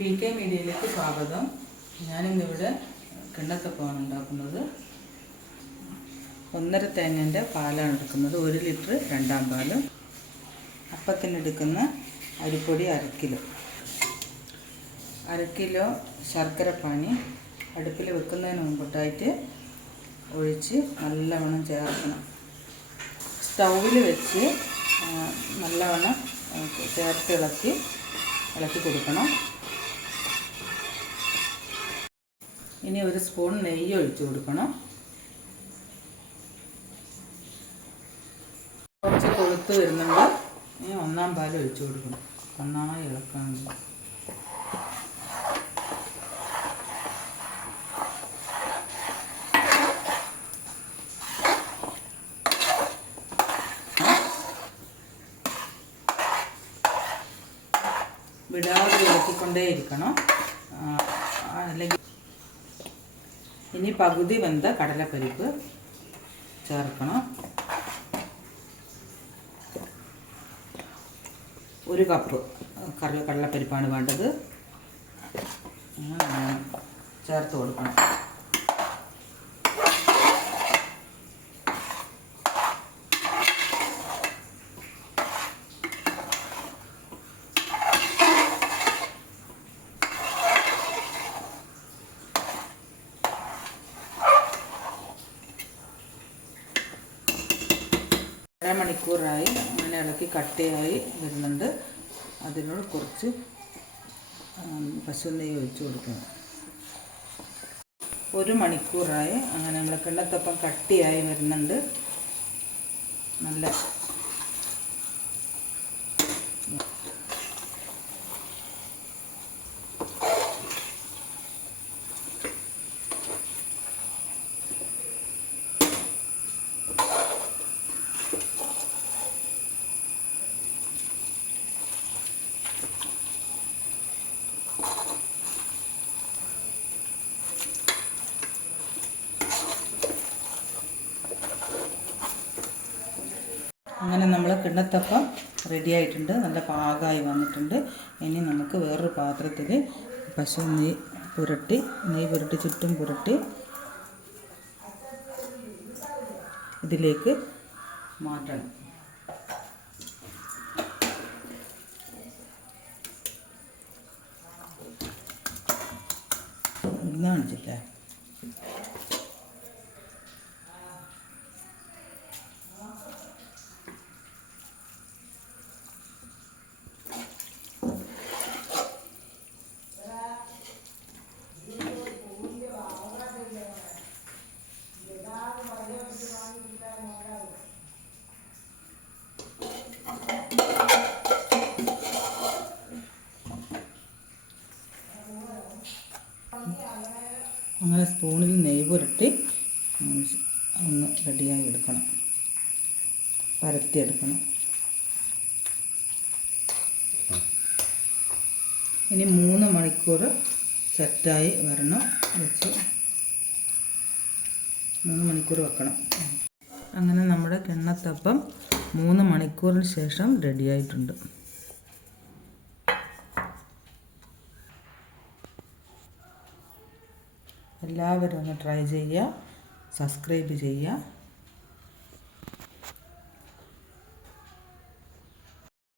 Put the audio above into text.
PK മീഡിയയിലേക്ക് സ്വാഗതം. ഞാനിന്നിവിടെ കിണ്ണത്തപ്പമാണ് ഉണ്ടാക്കുന്നത്. 1.5 തേങ്ങേൻ്റെ പാലാണ് എടുക്കുന്നത്. 1 ലിറ്റർ രണ്ടാം പാൽ. അപ്പത്തിനെടുക്കുന്ന അരിപ്പൊടി 1/2 കിലോ. 1/2 കിലോ ശർക്കരപ്പാനി അടുപ്പിൽ വെക്കുന്നതിന് മുമ്പിട്ടായിട്ട് ഒഴിച്ച് നല്ലവണ്ണം ചേർക്കണം. സ്റ്റൗവിൽ വെച്ച് നല്ലവണ്ണം ചേർത്ത് ഇളക്കി കൊടുക്കണം. ഇനി 1 സ്പൂൺ നെയ്യ് ഒഴിച്ച് കൊടുക്കണം. കുറച്ച് കൊളുത്ത് വരുന്നുണ്ട്. ഇനി 1-ാം പാൽ ഒഴിച്ച് കൊടുക്കണം. നന്നായി ഇളക്കാൻ. വിടാതെ ഇളക്കിക്കൊണ്ടേയിരിക്കണം. അല്ലെങ്കിൽ ഇനി പകുതി വെന്ത കടലപ്പരിപ്പ് ചേർക്കണം. 1 കപ്പ് കടലപ്പരിപ്പാണ് വേണ്ടത്. ചേർത്ത് കൊടുക്കണം. അരമണിക്കൂറായി അങ്ങനെ ഇളക്കി കട്ടയായി വരുന്നുണ്ട്. അതിനോട് കുറച്ച് പശുനെയ്യ് ഒഴിച്ച് കൊടുക്കണം. 1 മണിക്കൂറായി അങ്ങനെ നമ്മൾ കിണ്ണത്തപ്പം കട്ടിയായി വരുന്നുണ്ട്. നല്ല അങ്ങനെ നമ്മൾ കിണ്ണത്തപ്പം റെഡി ആയിട്ടുണ്ട്. നല്ല പാകമായി വന്നിട്ടുണ്ട്. ഇനി നമുക്ക് വേറൊരു പാത്രത്തിൽ നെയ്യ് പുരട്ടി ചുറ്റും പുരട്ടി ഇതിലേക്ക് മാറ്റണം. കാണിച്ചില്ലേ? അങ്ങനെ സ്പൂണിൽ നെയ്യ് പുരട്ടി ഒന്ന് റെഡിയായി എടുക്കണം. പരത്തിയെടുക്കണം. ഇനി 3 മണിക്കൂർ സെറ്റായി വരണം. 3 മണിക്കൂർ വെക്കണം. അങ്ങനെ നമ്മുടെ കിണ്ണത്തപ്പം 3 മണിക്കൂറിന് ശേഷം റെഡിയായിട്ടുണ്ട്. എല്ലാവരും ഒന്ന് ട്രൈ ചെയ്യുക. സബ്സ്ക്രൈബ് ചെയ്യുക.